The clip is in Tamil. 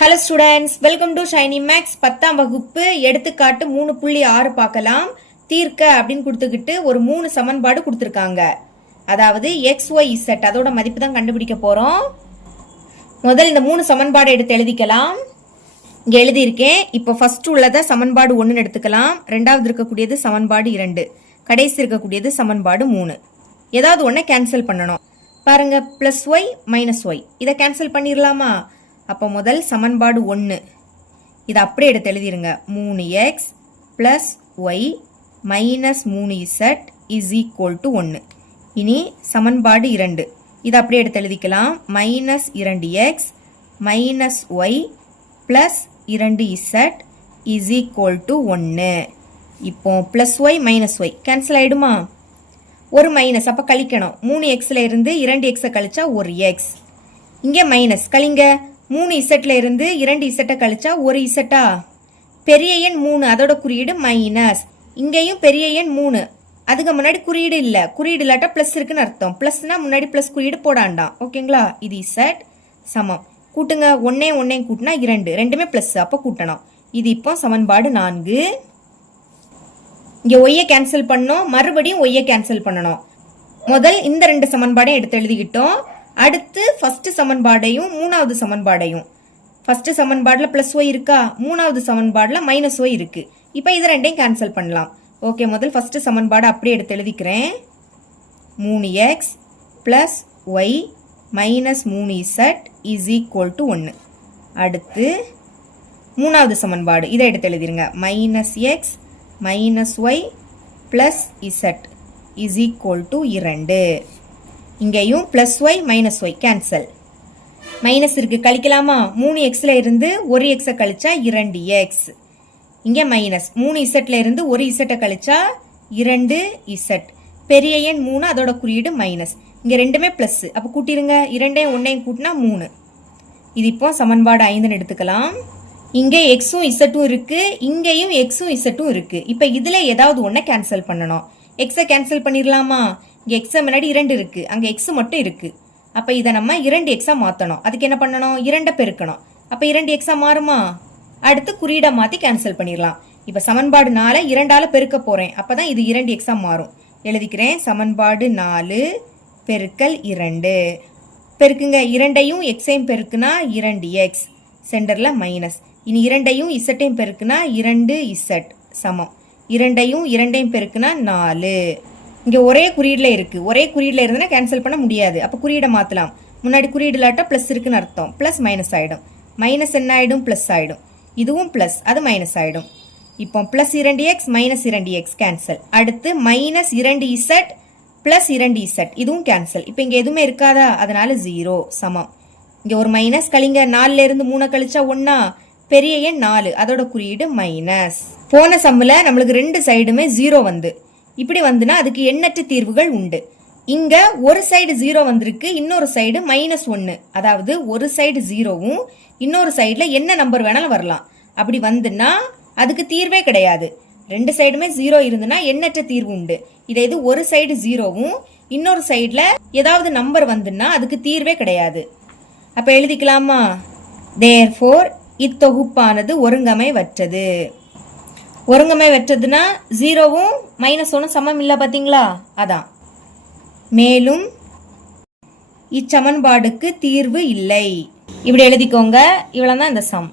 Hello students, welcome to shiny maths 10ஆம் வகுப்பு. எடுத்துக்காட்டு 3.6 பார்க்கலாம். தீர்க்க அப்படின்னு கொடுத்துக்கிட்டு ஒரு 3 சமன்பாடு கொடுத்துருக்காங்க. அதாவது எக்ஸ் ஒய் இசட் அதோட மதிப்பு தான் கண்டுபிடிக்க போறோம். முதல் இந்த 3 சமன்பாடு எடுத்து எழுதிக்கலாம். இங்க எழுதியிருக்கேன். இப்போ ஃபர்ஸ்ட் உள்ளத சமன்பாடு 1 எடுத்துக்கலாம். ரெண்டாவது இருக்கக்கூடியது சமன்பாடு 2, கடைசி இருக்கக்கூடியது சமன்பாடு 3. ஏதாவது ஒன்றை கேன்சல் பண்ணணும். பாருங்க, பிளஸ் ஒய் மைனஸ் ஒய் இதை கேன்சல் பண்ணிடலாமா? அப்போ முதல் சமன்பாடு 1 இதை அப்படியே எடுத்து எழுதிருங்க. 3x + y - 3z = 1. இனி சமன்பாடு 2 இதை அப்படியே எடுத்து எழுதிக்கலாம். -2x - y + 2z = 1. இப்போ +y - y கேன்சல் ஆயிடுமா? ஒரு மைனஸ், அப்போ கழிக்கணும். 3xல இருந்து 2x கழிச்சா 1x. இங்கே மைனஸ் கழிங்க. 3z இருந்து 2z கழிச்சா 1z. பெரிய எண் 3 அதோட குறியீடு மைனஸ். இங்கேயும் பெரிய எண் 3 அதுக்கு முன்னாடி குறியீடு இல்லை. குறியீடு இல்லாட்டா பிளஸ் இருக்குன்னு அர்த்தம். பிளஸ்னா முன்னாடி பிளஸ் குறியீடு போடாண்டாம். ஓகேங்களா? இது z சமம். கூட்டுங்க. 1 கூட்டினா 2, ரெண்டுமே பிளஸ், அப்போ கூட்டணும். இது இப்போ சமன்பாடு 4. இங்க ஒய்யை கேன்சல் பண்ணோம், மறுபடியும் ஒய்யை கேன்சல் பண்ணணும். முதல் இந்த 2 சமன்பாடையும் எடுத்து எழுதிக்கிட்டோம். அடுத்து ஃபர்ஸ்ட் சமன்பாடையும் 3வது சமன்பாடையும். ஃபர்ஸ்ட் சமன்பாடுல பிளஸ் ஒய் இருக்கா, 3வது சமன்பாடுல மைனஸ் ஒய் இருக்கு. இப்போ இது ரெண்டையும் கேன்சல் பண்ணலாம். ஓகே, முதல் ஃபர்ஸ்ட் சமன்பாடு அப்படியே எடுத்து எழுதிக்கிறேன். 3x + y - 3z = 1. அடுத்து 3வது சமன்பாடு இதை எடுத்து எழுதிருங்க. -x - y + z = 2. இங்கேயும் +y - y கேன்சல். மைனஸ் இருக்கு, கழிக்கலாமா? 3xல இருந்து 1x கழிச்சா 2x. இங்கே மைனஸ் 3zல இருந்து 1z கழிச்சா 2z. பெரிய எண் 3 அதோட குறியீடு மைனஸ். இங்க ரெண்டுமே பிளஸ், அப்போ கூட்டிருங்க. 2 1 கூட்டினா 3. இது இப்போ சமன்பாடு 5 எடுத்துக்கலாம். இங்கே எக்ஸும் இசட்டும் இருக்கு, இங்கேயும் எக்ஸும் இசட்டும் இருக்கு. இப்போ இதுல ஏதாவது ஒன்றை கேன்சல் பண்ணணும். எக்ஸை கேன்சல் பண்ணிடலாமா? இங்கே எக்ஸை முன்னாடி 2 இருக்கு, அங்கே எக்ஸ் மட்டும் இருக்கு. அப்போ இதை நம்ம 2x மாற்றணும். அதுக்கு என்ன பண்ணணும்? 2 பெருக்கணும். அப்போ 2x மாறுமா? அடுத்து குறியீடை மாற்றி கேன்சல் பண்ணிடலாம். இப்போ சமன்பாடு 4 2ஆல பெருக்க போகிறேன். அப்போ தான் இது 2x மாறும். எழுதிக்கிறேன். சமன்பாடு 4 பெருக்கல் 2. பெருக்குங்க. 2ஐயும் எக்ஸையும் பெருக்குனா 2x, சென்டரில் மைனஸ். இனி 2ஐயும் இசட்டையும் பெருக்குனா 2z சமம். 2ஐயும் 2ஐயும் பெருக்குனா 4. இங்கே ஒரே குறியீடில் இருக்குது. ஒரே குறியீடில் இருந்ததுன்னா கேன்சல் பண்ண முடியாது. அப்போ குறியீடை மாற்றலாம். முன்னாடி குறியீடு இல்லாட்டா ப்ளஸ் இருக்குன்னு அர்த்தம். ப்ளஸ் மைனஸ் ஆகிடும். மைனஸ் என்ன ஆகிடும்? ப்ளஸ் ஆகிடும். இதுவும் ப்ளஸ், அது மைனஸ் ஆகிடும். இப்போ +2x - 2x கேன்சல். அடுத்து -2z + 2z இதுவும் கேன்சல். இப்போ இங்கே எதுவுமே இருக்காதா? அதனால 0 சமம். இங்கே ஒரு மைனஸ் கழிங்க. 4ல இருந்து 3 கழிச்சா 1. பெரிய எண் 4 அதோட குறியீடு மைனஸ். போன சம்மில் நம்மளுக்கு 2 சைடுமே 0 வந்து இப்படி வந்துன்னா அதுக்கு எண்ணற்ற தீர்வுகள் உண்டு. இங்க ஒரு சைடு 0 வந்திருக்கு, இன்னொரு சைடு -1. அதாவது ஒரு சைடு 0வும் இன்னொரு சைடுல என்ன நம்பர் வேணாலும் வரலாம். அப்படி வந்துன்னா அதுக்கு தீர்வே கிடையாது. 2 சைடுமே 0 இருந்துன்னா எண்ணற்ற தீர்வு உண்டு. இதே இது ஒரு சைடு 0வும் இன்னொரு சைடுல ஏதாவது நம்பர் வந்துன்னா அதுக்கு தீர்வே கிடையாது. அப்ப எழுதிக்கலாமா? therefore இத்தொகுப்பானது ஒருங்கமைவற்றது. ஒருங்கமைவற்றதுன்னா 0வும் -1 சமம் இல்லை, பார்த்தீங்களா? அதான். மேலும் இச்சமன்பாடுக்கு தீர்வு இல்லை. இப்படி எழுதிக்கோங்க. இவ்வளவுதான் இந்த சம்.